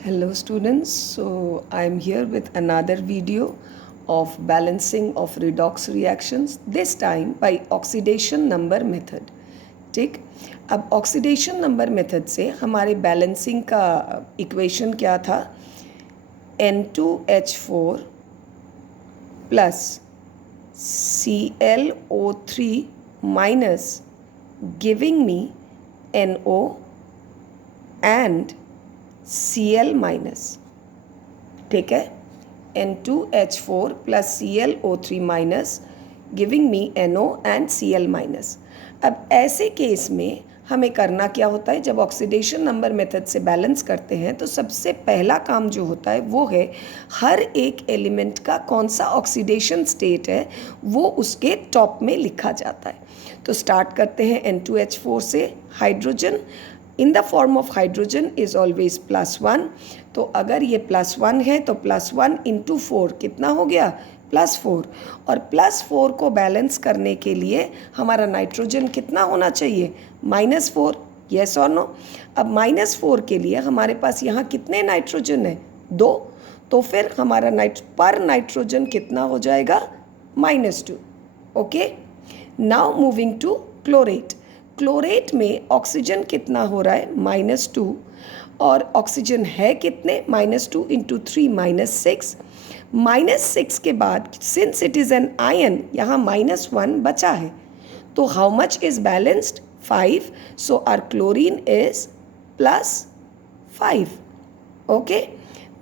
Hello students, so I am here with another video of balancing of redox reactions, this time by oxidation number method. ठीक, अब oxidation number method से हमारे balancing का equation क्या था? N2H4 plus ClO3 minus giving me NO and Cl minus. ठीक है, N2H4 plus ClO3 minus giving me NO and Cl minus. अब ऐसे केस में हमें करना क्या होता है? जब ऑक्सीडेशन नंबर मेथड से बैलेंस करते हैं तो सबसे पहला काम जो होता है वो है हर एक एलिमेंट का कौन सा ऑक्सीडेशन स्टेट है वो उसके टॉप में लिखा जाता है. तो स्टार्ट करते हैं N2H4 से. Hydrogen in the form of hydrogen is always +1. तो अगर ये +1 है तो +1 × 4 कितना हो गया? +4. और +4 को बैलेंस करने के लिए हमारा नाइट्रोजन कितना होना चाहिए? -4. येस और नो? अब -4 के लिए हमारे पास यहाँ कितने नाइट्रोजन है? 2. तो फिर हमारा पर नाइट्रोजन कितना हो जाएगा? -2. Okay, now moving to chlorate. Chlorate में ऑक्सीजन कितना हो रहा है? -2. और ऑक्सीजन है कितने? -2 × 3 -6. -6 के बाद since it is an ion यहाँ -1 बचा है. तो how much is balanced? 5. So our chlorine is +5. Okay,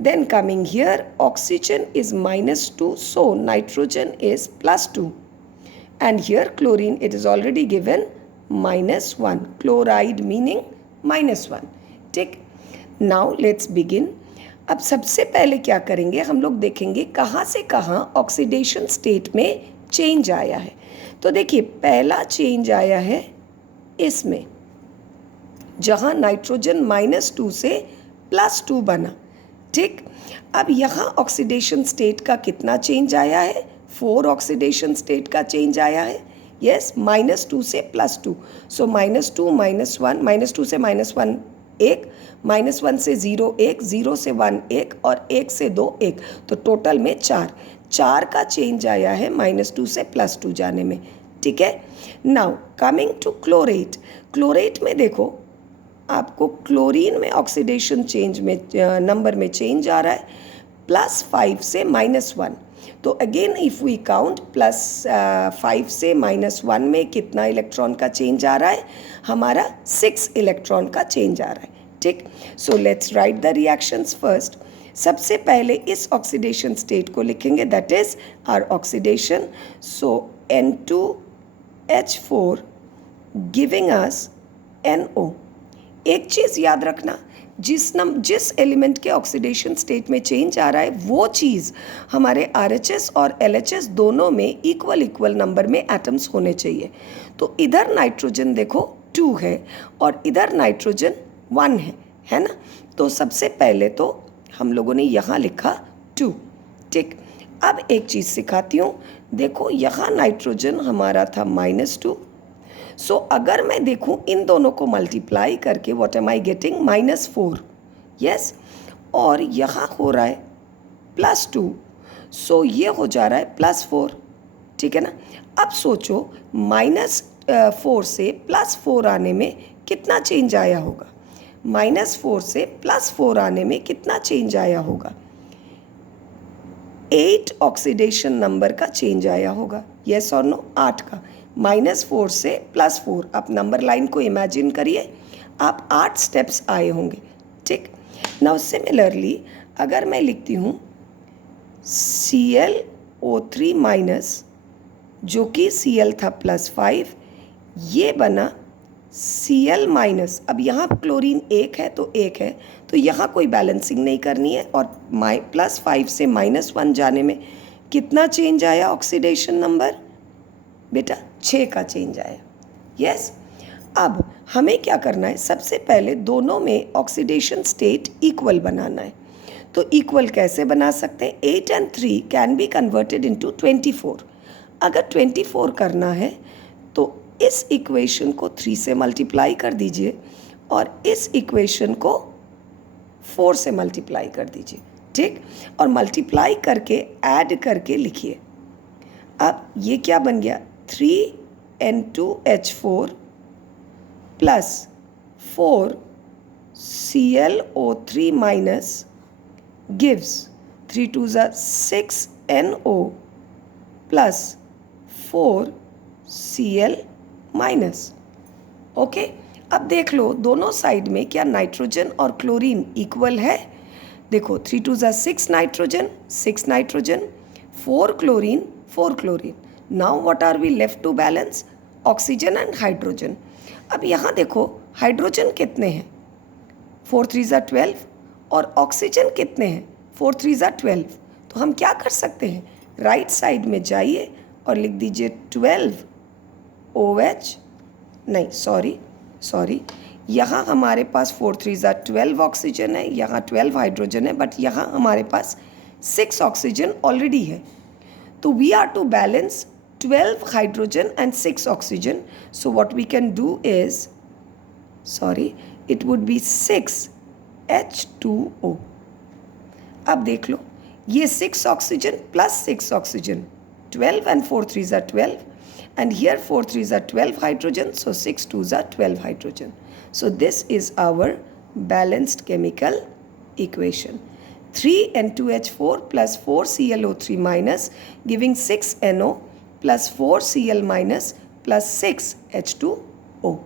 then coming here oxygen is -2, so nitrogen is +2, and here chlorine it is already given -1. Chloride meaning -1. ठीक, now let's begin. अब सबसे पहले क्या करेंगे, हम लोग देखेंगे कहाँ से कहाँ ऑक्सीडेशन स्टेट में चेंज आया है. तो देखिए पहला चेंज आया है इसमें जहाँ नाइट्रोजन -2 से +2 बना. ठीक, अब यहाँ ऑक्सीडेशन स्टेट का कितना चेंज आया है? 4 ऑक्सीडेशन स्टेट का चेंज आया है. यस, -2 से +2. सो -2 -1, -2 से -1 1, -1 से 0 1, 0 से 1 1 और 1 से 2 1. तो टोटल में 4 का चेंज आया है -2 से +2 जाने में. ठीक है, now coming to chlorate. Chlorate में देखो आपको क्लोरीन में ऑक्सीडेशन चेंज में नंबर में चेंज आ रहा है +5 से -1. तो अगेन इफ़ वी काउंट +5 से -1 में कितना इलेक्ट्रॉन का चेंज आ रहा है? हमारा 6 इलेक्ट्रॉन का चेंज आ रहा है. ठीक, so let's write the reactions first. सबसे पहले इस ऑक्सीडेशन स्टेट को लिखेंगे, that is our oxidation. So N2H4 giving us NO. एक चीज़ याद रखना, जिस एलिमेंट के ऑक्सीडेशन स्टेट में चेंज आ रहा है वो चीज़ हमारे RHS और LHS दोनों में इक्वल नंबर में एटम्स होने चाहिए. तो इधर नाइट्रोजन देखो 2 है और इधर नाइट्रोजन 1 है ना? तो सबसे पहले तो हम लोगों ने यहाँ लिखा 2. ठीक, अब एक चीज़ सिखाती हूँ. देखो यहाँ नाइट्रोजन हमारा था -2. सो अगर मैं देखूँ इन दोनों को मल्टीप्लाई करके what am I getting? -4. Yes, और यहाँ हो रहा है +2. सो ये हो जा रहा है +4. ठीक है ना? अब सोचो -4 से +4 आने में कितना चेंज आया होगा? -4 से +4 आने में कितना चेंज आया होगा? 8 ऑक्सीडेशन नंबर का चेंज आया होगा. येस और नो? 8 का. -4 से +4. आप नंबर लाइन को इमेजिन करिए, आप 8 स्टेप्स आए होंगे. ठीक, नाउ सिमिलरली अगर मैं लिखती हूँ ClO3 माइनस, जो कि Cl था +5, ये बना Cl माइनस. अब यहाँ क्लोरीन 1 है तो 1 है, तो यहाँ कोई बैलेंसिंग नहीं करनी है. और +5 से -1 जाने में कितना चेंज आया ऑक्सीडेशन नंबर? बेटा 6 का चेंज आया. यस, अब हमें क्या करना है? सबसे पहले दोनों में ऑक्सीडेशन स्टेट इक्वल बनाना है. तो इक्वल कैसे बना सकते हैं? 8 and 3 can be converted into 24. अगर 24 करना है तो इस इक्वेशन को 3 से मल्टीप्लाई कर दीजिए और इस इक्वेशन को 4 से मल्टीप्लाई कर दीजिए, ठीक, और मल्टीप्लाई करके ऐड करके लिखिए। अब ये क्या बन गया, 3N2H4 plus 4ClO3 minus gives 3 2 6NO plus 4Cl minus. Okay, अब देख लो दोनों साइड में क्या नाइट्रोजन और क्लोरीन इक्वल है। देखो 3 2 6 nitrogen 6 nitrogen, 4 chlorine 4 chlorine. Now what are we left to balance, oxygen and hydrogen. अब यहाँ देखो हाइड्रोजन कितने हैं, 4 3 12, और ऑक्सीजन कितने हैं, 4 3 12। तो हम क्या कर सकते हैं, राइट साइड में जाइए और लिख दीजिए 12 OH, नहीं सॉरी, यहाँ हमारे पास 4 3 12 ऑक्सीजन है, यहाँ 12 हाइड्रोजन है, बट यहाँ हमारे पास 6 ऑक्सीजन ऑलरेडी है। तो we are to balance 12 hydrogen and 6 oxygen. So what we can do is, it would be 6H2O. अब देख लो ये 6 oxygen plus 6 oxygen, 12 and 4 3s are 12, and here 4 3s are 12 hydrogen, so 6 2s are 12 hydrogen. So this is our balanced chemical equation. 3N2H4 plus 4ClO3 minus giving 6NO plus 4Cl minus plus 6H2O.